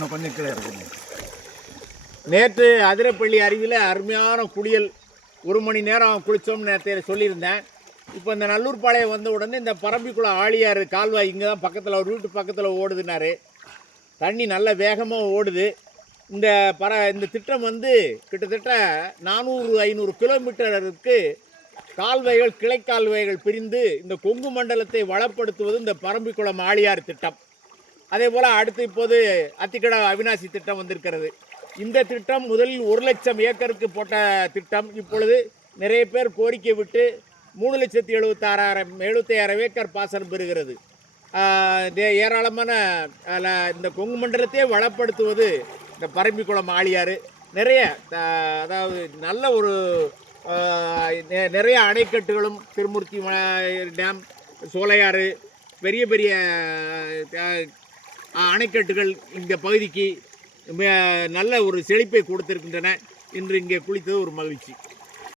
இன்னும் கொஞ்சம் கீழே இருக்குங்க நேற்று அதிரப்பள்ளி அருவியில் அருமையான குளியல். ஒரு மணி நேரம் குளித்தோம்னு நேற்று சொல்லியிருந்தேன். இப்போ இந்த நல்லூர் பாளையம் வந்த உடனே இந்த பரம்பிக்குளம் ஆழியார் கால்வாய் இங்கே தான் பக்கத்தில் ஒரு வீட்டு பக்கத்தில் ஓடுதுனாரு தண்ணி நல்ல வேகமாக ஓடுது. இந்த பர இந்த திட்டம் வந்து கிட்டத்தட்ட நானூறு ஐநூறு கிலோமீட்டருக்கு கால்வாய்கள் கிளைக்கால்வாய்கள் பிரிந்து இந்த கொங்கு மண்டலத்தை வளப்படுத்துவது இந்த பரம்பிக்குளம் ஆழியார் திட்டம். அதே போல் அடுத்து இப்போது அத்திக்கடா அவினாசி திட்டம் வந்திருக்கிறது. இந்த திட்டம் முதலில் ஒரு லட்சம் ஏக்கருக்கு போட்ட திட்டம். இப்பொழுது நிறைய பேர் கோரிக்கை விட்டு மூணு லட்சத்தி எழுபத்தாறாயிரம் எழுபத்தையாயிரம் ஏக்கர் பாசனம் பெறுகிறது. ஏராளமான இந்த கொங்கு மண்டலத்தையே வளப்படுத்துவது இந்த பரம்பிக்குளம் ஆழியாறு. நிறைய அதாவது நல்ல ஒரு நிறைய அணைக்கட்டுகளும் திருமூர்த்தி டேம் சோலையாறு பெரிய பெரிய அணைக்கட்டுகள் இந்த பகுதிக்கு நல்ல ஒரு செழிப்பை கொடுத்திருக்கின்றன. இன்று இங்கே குளித்தது ஒரு மகிழ்ச்சி.